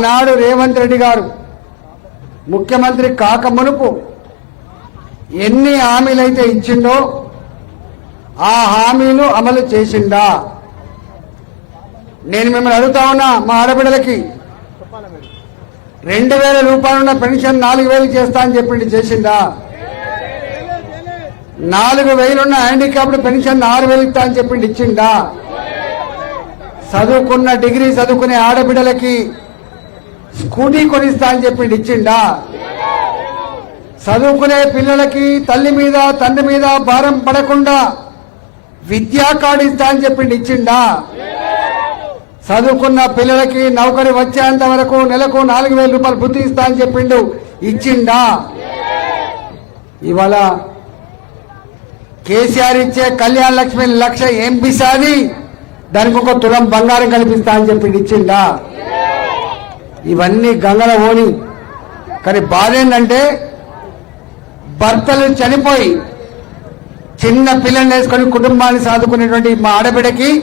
ఆనాడు రేవంత్ రెడ్డి గారు ముఖ్యమంత్రి కాక మునుపు ఎన్ని హామీలైతే ఇచ్చిండో ఆ హామీలు అమలు చేసిందా నేను మిమ్మల్ని అడుగుతా ఉన్నా మా ఆడబిడ్డలకి. రెండు వేల రూపాయలున్న పెన్షన్ నాలుగు వేలు చేస్తా అని చెప్పిండి చేసిందా నాలుగు వేలున్న హ్యాండిక్యాప్డ్ పెన్షన్ ఆరు వేలు ఇస్తా అని చెప్పిండి ఇచ్చిందా చదువుకున్న డిగ్రీ చదువుకునే ఆడబిడ్డలకి స్కూటీ కొనిస్తా అని చెప్పిండి ఇచ్చిండా? చదువుకునే పిల్లలకి తల్లి మీద తండ్రి మీద భారం పడకుండా విద్యా కార్డు ఇస్తా అని చెప్పిండి ఇచ్చిండా? చదువుకున్న పిల్లలకి నౌకరి వచ్చేంత వరకు నెలకు నాలుగు వేల రూపాయలు బుద్ధి ఇస్తా అని చెప్పిండు ఇచ్చిండా? ఇవాళ కేసీఆర్ ఇచ్చే కళ్యాణ లక్ష్మి లక్ష ఏం పిసాది దానికి ఒక తులం బంగారం కల్పిస్తా అని చెప్పిండు ఇచ్చిండా? ఇవన్నీ గంగల ఓని. కానీ బాధ ఏంటంటే భర్తలు చనిపోయి చిన్న పిల్లల్ని వేసుకొని కుటుంబాన్ని సాదుకునేటువంటి మా ఆడబిడ్డకి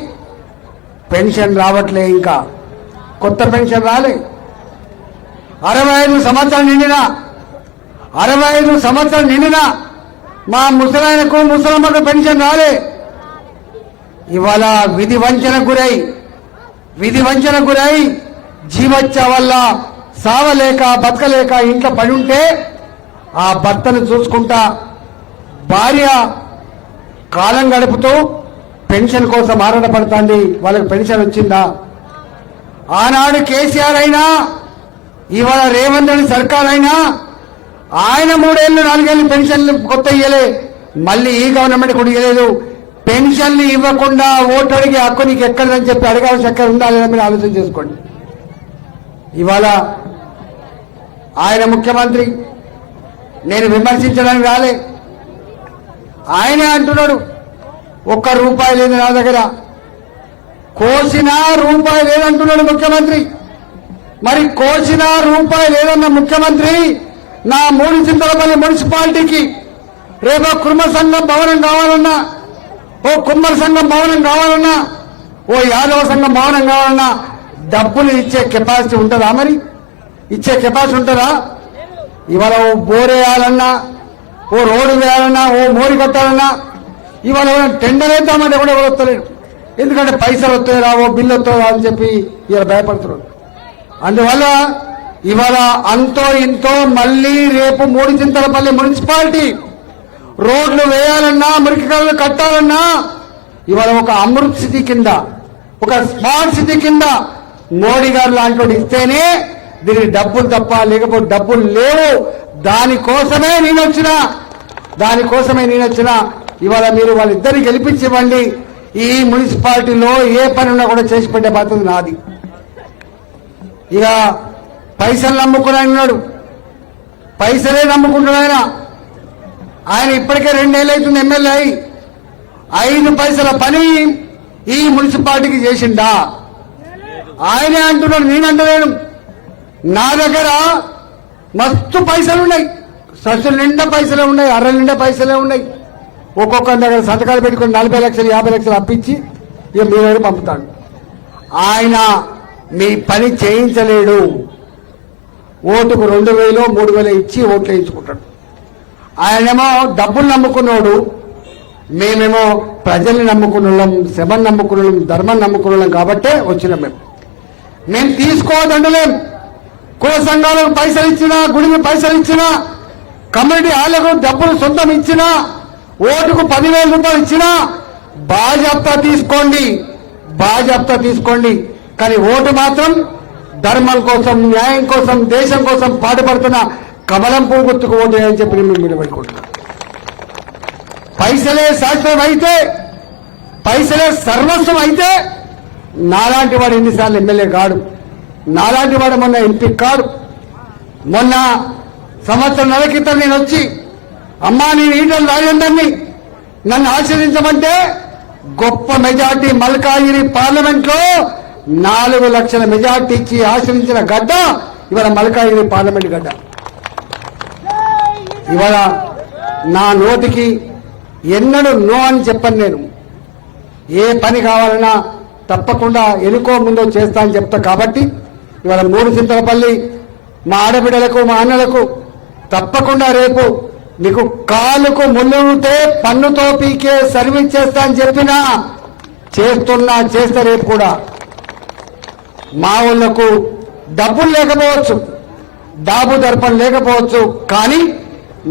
పెన్షన్ రావట్లే ఇంకా. కొత్త పెన్షన్ రాలే. అరవై ఐదు సంవత్సరాలు నిండినా అరవై ఐదు సంవత్సరాలు నిండినా మా ముసలాయనకు ముసలమ్మకు పెన్షన్ రాలే. ఇవాళ విధి వంచనకు గురై విధి వంచనకు గురై జీవచ్చ వల్ల సావలేక బతకలేక ఇంట్లో పడి ఉంటే ఆ భర్తను చూసుకుంటా భార్య కాలం గడుపుతూ పెన్షన్ కోసం ఆరాటపడుతుంది. వాళ్ళకి పెన్షన్ వచ్చిందా? ఆనాడు కేసీఆర్ అయినా ఇవాళ రేవంత్ రెడ్డి సర్కార్ అయినా ఆయన మూడేళ్ళు నాలుగేళ్ళు పెన్షన్లు కొత్త ఇయ్యలే. మళ్ళీ ఈ గవర్నమెంట్ కూడా ఇవ్వలేదు పెన్షన్లు ఇవ్వకుండా ఓటు అడిగే హక్కు నీకు ఎక్కడదని చెప్పి అడగాల్సి ఎక్కడ ఉందా లేదా మీరు ఆలోచన చేసుకోండి. ఇవాళ ఆయన ముఖ్యమంత్రి. నేను విమర్శించడానికి రాలే. ఆయనే అంటున్నాడు ఒక్క రూపాయి లేదు నా దగ్గర. కోసిన రూపాయి లేదంటున్నాడు ముఖ్యమంత్రి. మరి కోసిన రూపాయి లేదన్న ముఖ్యమంత్రి నా మూడు చింతలపల్లి మున్సిపాలిటీకి రేపో కుర్మ సంఘం భవనం కావాలన్నా ఓ కుమ్మర సంఘం భవనం కావాలన్నా ఓ యాదవ సంఘం భవనం కావాలన్నా డబ్బులు ఇచ్చే కెపాసిటీ ఉంటుందా మరి? ఇచ్చే కెపాసిటీ ఉంటుందా? ఇవాళ ఓ బోర్ వేయాలన్నా ఓ రోడ్డు వేయాలన్నా ఓ మోరి కట్టాలన్నా ఇవాళ ఏమైనా టెండర్ వేద్దామంటే కూడా ఎవరు వస్తలేరు. ఎందుకంటే పైసలు వస్తాయి రావో బిల్లు వస్తుందా అని చెప్పి ఇవాళ భయపడుతున్నారు. అందువల్ల ఇవాళ అంతో ఇంతో మళ్ళీ రేపు మూడు చింతలపల్లి మున్సిపాలిటీ రోడ్లు వేయాలన్నా మురికికాలను కట్టాలన్నా ఇవాళ ఒక అమృత్ సిటీ కింద ఒక స్మార్ట్ సిటీ కింద మోడీ గారు లాంటి వాడు ఇస్తేనే దీనికి డబ్బులు తప్ప లేకపోతే డబ్బులు లేవు. దానికోసమే నేను వచ్చిన. దానికోసమే నేను వచ్చిన. ఇవాళ మీరు వాళ్ళిద్దరిని గెలిపించివ్వండి ఈ మున్సిపాలిటీలో ఏ పని ఉన్నా కూడా చేసి పెట్టే బాధ్యత నాది. ఇక పైసలు నమ్ముకుని పైసలే నమ్ముకుంటున్నాడు ఆయన. ఆయన ఇప్పటికే రెండేళ్ళు అవుతుంది ఎమ్మెల్యే అయి. ఐదు పైసల పని ఈ మున్సిపాలిటీకి చేసిండా. ఆయనే అంటున్నాడు నేను అంటలేను. నా దగ్గర మస్తు పైసలు ఉన్నాయి. సస్సు నిండా పైసలే ఉన్నాయి అర్ర నిండా పైసలే ఉన్నాయి. ఒక్కొక్కరి దగ్గర సంతకాలు పెట్టుకుని నలభై లక్షలు యాభై లక్షలు అప్పించి ఇక మీ దగ్గర పంపుతాడు. ఆయన మీ పని చేయించలేడు. ఓటుకు రెండు వేలు మూడు వేలు ఇచ్చి ఓట్లు వేయించుకుంటాడు. ఆయనేమో డబ్బులు నమ్ముకున్నాడు. మేమేమో ప్రజల్ని నమ్ముకున్నాం శ్రమను నమ్ముకున్నాం ధర్మం నమ్ముకున్నాం కాబట్టే వచ్చినాం మేము. మేము తీసుకోదండలేం. కుల సంఘాలకు పైసలు ఇచ్చినా గుడికి పైసలు ఇచ్చినా కమ్యూనిటీ హాళ్ళకు డబ్బులు సొంతం ఇచ్చినా ఓటుకు పదివేల రూపాయలు ఇచ్చినా బాజాప్తా తీసుకోండి బాజప్తా తీసుకోండి. కానీ ఓటు మాత్రం ధర్మం కోసం న్యాయం కోసం దేశం కోసం పాటుపడుతున్న కమలం పువ్వు గుర్తుకు ఓటు అని చెప్పి మేము మీరు పైసలే శాశ్వతం అయితే పైసలే సర్వస్వం అయితే నాలాంటి వాడు ఎన్నిసార్లు ఎమ్మెల్యే కాడు. నాలాంటి వాడు మొన్న ఎంపీ కాడు. మొన్న సంవత్సరం నెల క్రితం నేను వచ్చి అమ్మా నేను ఈటలు రాజేందర్ని నన్ను ఆశీర్వించమంటే గొప్ప మెజార్టీ మల్కాగిరి పార్లమెంట్లో నాలుగు లక్షల మెజార్టీ ఇచ్చి ఆశ్రయించిన గడ్డ ఇవాళ మల్కాగిరి పార్లమెంట్ గడ్డ. ఇవాళ నా నోటికి ఎన్నడూ నో అని చెప్పను నేను. ఏ పని కావాలన్నా తప్పకుండా ఎనుకో ముందో చేస్తా అని చెప్తా కాబట్టి ఇవాళ మూడు చింతలపల్లి మా ఆడబిడ్డలకు మా అన్నలకు తప్పకుండా రేపు నీకు కాలుకు ముళ్ళుంటే పన్నుతో పీకే సర్వీస్ చేస్తా అని చెప్పినా చేస్తున్నా చేస్తా రేపు కూడా. మా ఊళ్ళకు డబ్బులు లేకపోవచ్చు డాబు దర్పం లేకపోవచ్చు కానీ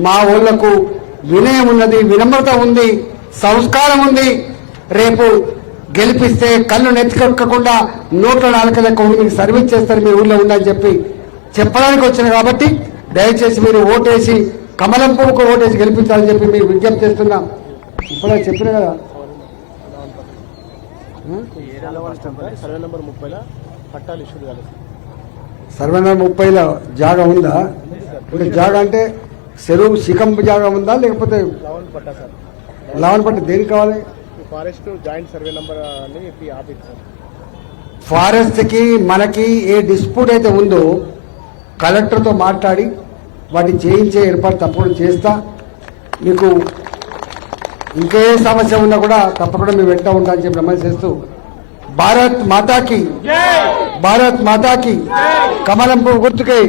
మా ఊళ్ళకు వినయం ఉన్నది వినమ్రత ఉంది సంస్కారం ఉంది. రేపు గెలిపిస్తే కళ్ళు నెత్తికొక్కకుండా నోట్ల నాలుక లెక్క మీకు సర్వీస్ చేస్తారు మీ ఊళ్ళో ఉందని చెప్పి చెప్పడానికి వచ్చిన కాబట్టి దయచేసి మీరు ఓటేసి కమలం పువ్వుకు ఓటేసి గెలిపించాలని చెప్పి మీకు విజ్ఞప్తి చేస్తున్నాం. ఇప్పుడే చెప్పిన కదా? సర్వే నెంబర్ ముప్పైలో జాగా ఉందా? అంటే జాగా అంటే చెరువు శిఖంపు జాగా ఉందా? లేకపోతే లవన్ పట్టా దేనికి కావాలి? ఫారెస్ట్ జాయింట్ సర్వే నెంబర్ అని చెప్పి ఆఫీస్ సార్ ఫారెస్ట్కి మనకి ఏ డిస్ప్యూట్ అయితే ఉందో కలెక్టర్తో మాట్లాడి వాటిని చేయించే ఏర్పాటు తప్పకుండా చేస్తా. మీకు ఇంకే సమస్య ఉన్నా కూడా తప్పకుండా మేము వెంట ఉంటా అని చెప్పి నమోదు చేస్తూ భారత్ మాతాకి భారత్ మాతాకి కమలం గుర్తుకై.